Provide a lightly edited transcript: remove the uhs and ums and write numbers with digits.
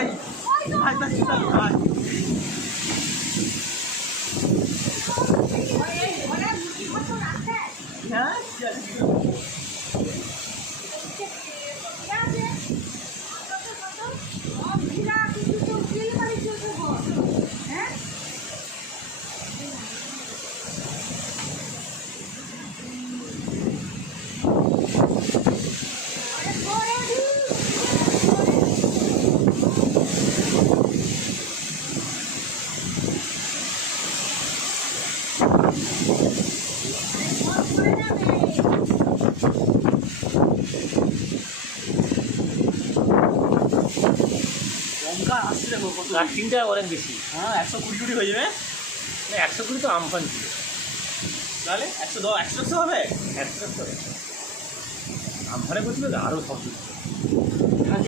ভাই ভাই ভাই হ্যাঁ লঙ্কা আসছে দেখো কত লাস্টিংটা অনেক বেশি। হ্যাঁ 120 হয়ে যাবে। না 120 তো আমফান ছিল, তাহলে 110 110 হবে। 110 আমফানে করছিল আরও সব কিছু।